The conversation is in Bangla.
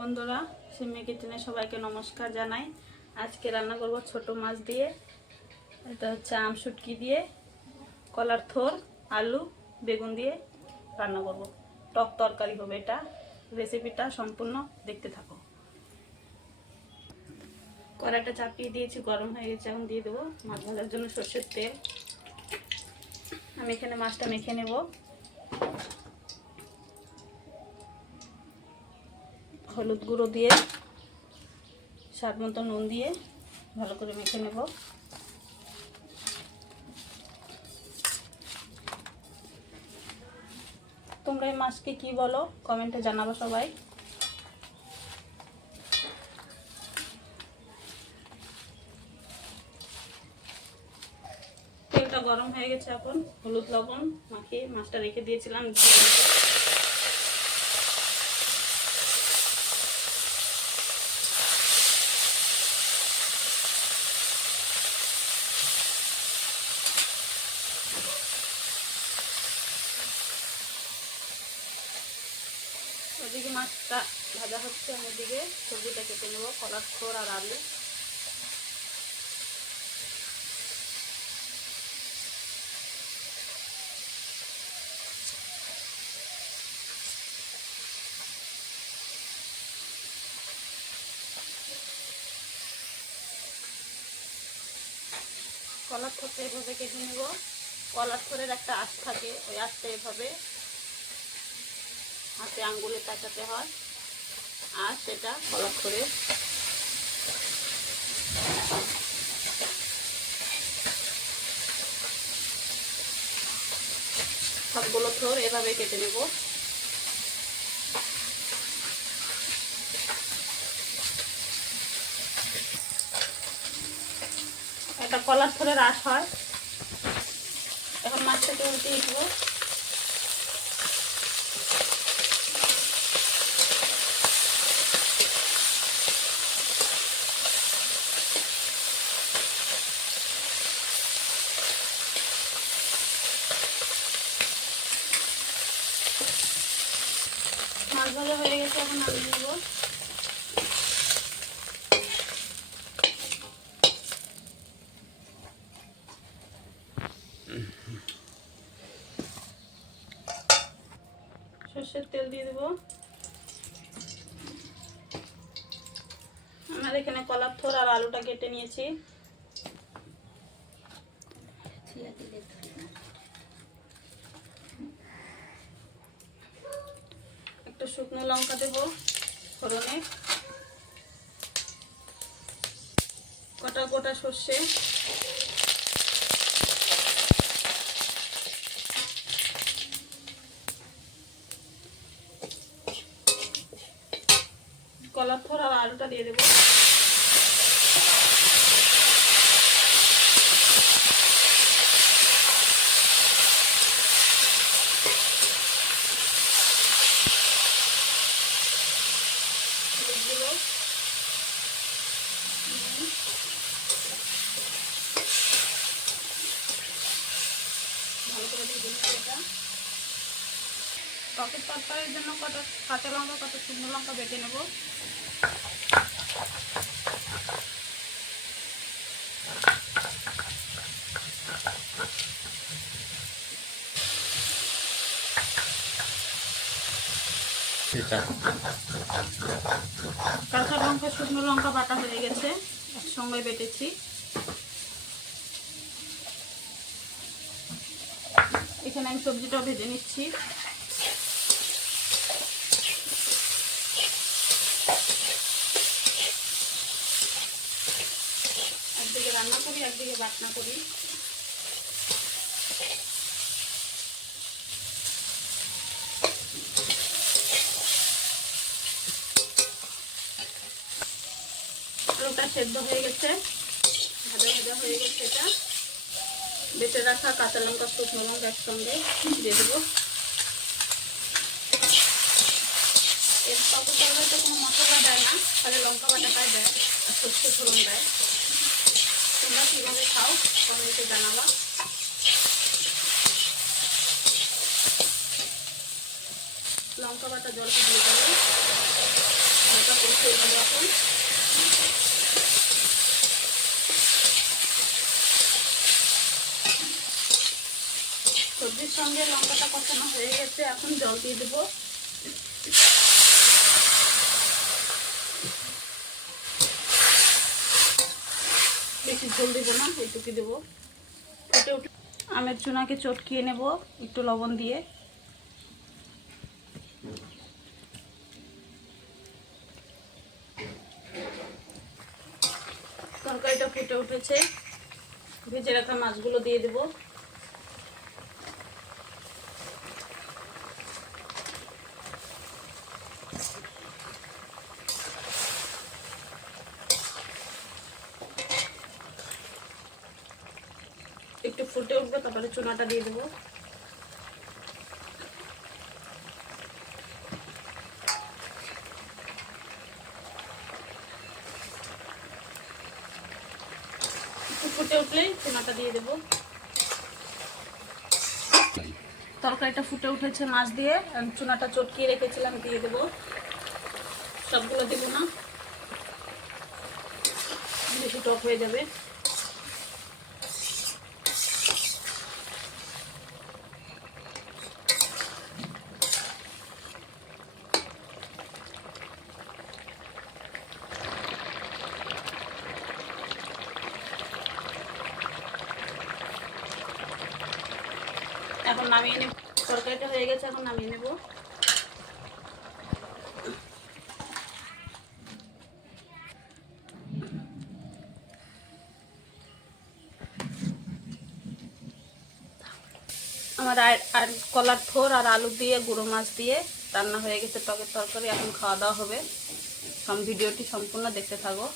বন্ধুরা, সিমি কিচেনে সবাইকে নমস্কার জানাই। আজকে রান্না করব ছোট মাছ দিয়ে। এটা হচ্ছে আমশুটকি দিয়ে, কলার থোর, আলু, বেগুন দিয়ে রান্না করব। টক তরকারি হবে এটা। রেসিপিটা সম্পূর্ণ দেখতে থাকো। কড়াইটা চাপিয়ে দিয়েছি, গরম হয়ে গেছে। এখন দিয়ে দেবো মাছ ভাজার জন্য সরষের তেল। আমি এখানে মাছটা মেখে নেব। হলুদ গুঁড়ো দিয়ে, স্বাদ মতো নুন দিয়ে ভালো করে মেখে নেব। তোমরা এই মাছকে কি বলো কমেন্টে জানাবো সবাই। তেলটা গরম হয়ে গেছে। এখন হলুদ লবণ মাখিয়ে মাছটা রেখে দিয়েছিলাম ওদিকে মাছটা ভাজা হচ্ছে, আমি ওদিকে সবজিটা কেটে নেব, কলার থোর আর আলু। কলার থোরটা এভাবে কেটে নেব। কলার থোরের একটা আঁশ থাকে, ওই আঁশটা এভাবে হাতে আঙ্গুলে কাটাতে হয়, আর সেটা কলার থোরে সবগুলো থোর এভাবে কেটে নেব। একটা কলার থোরের আঁশ হয়। এখন মাছটাকে উল্টে দিব। মাছ ভাজা হয়ে গেছে, এখন নামিয়ে নেব। সরষের তেল দিয়ে দেবো। আমার এখানে কলার থোর আর আলুটা কেটে নিয়েছি। একটা শুকনো লঙ্কা দেবো ফোড়নে, গোটা গোটা সর্ষে, কলার থোর আর আলুটা দিয়ে দেবো। ভালো করে দিয়ে দিচ্ছি এটা। টকের তরকারির জন্য কটা কাঁচা লঙ্কা, কটা শুকনো লঙ্কা বেটে নেব। কাঁচা লঙ্কা শুকনো লঙ্কা বাটা হয়ে গেছে, একসঙ্গে বেটেছি। এখানে আমি সবজিটা ভেজে নিচ্ছি। একদিকে রান্না করি, একদিকে বাটনা করি। আলুটা সেদ্ধ হয়ে গেছে, ভাজা ভাজা হয়ে গেছে। এটা বেটে রাখা কাঁচা লঙ্কা শুকনো লঙ্কা একসঙ্গে দিয়ে দেবো। এর টক তরকারিতে কোনো মশলা দেয় না, খালি লঙ্কা বাটাটাই দেয় আর সরষে ফোড়ন দেয়। তোমরা কীভাবে খাও কমেন্টে জানাবা। লঙ্কা বাটা জলটা দিয়ে দেবো। হালকা কষিয়ে নেব এখন। সবজির সঙ্গে লঙ্কাটা কষানো হয়ে গেছে, এখন জল দিয়ে দেবো। বেশি ঝোল দেবো না, এইটুকু দেবো। ফুটে উঠে আমের চুনাকে চটকিয়ে নেব একটু লবণ দিয়ে। তরকারিটা ফুটে উঠেছে, ভেজে রাখা মাছগুলো দিয়ে দেব। একটু ফুটে উঠবে, তারপরে চুনাটা দিয়ে দেবো। একটু ফুটে উঠলেই চুনাটা দিয়ে দেবো। তরকারিটা ফুটে উঠেছে মাছ দিয়ে, চুনাটা চটকিয়ে রেখেছিলাম দিয়ে দেবো। সবগুলো দেবো না, বেশি টক হয়ে যাবে। এখন নামিয়ে নেব। তরকারিটা হয়ে গেছে, এখন নামিয়ে নেব। আমার আর কলার থোর আর আলু দিয়ে গুঁড়ো মাছ দিয়ে রান্না হয়ে গেছে টকের তরকারি। এখন খাওয়া দাওয়া হবে। ভিডিওটি সম্পূর্ণ দেখতে থাকো।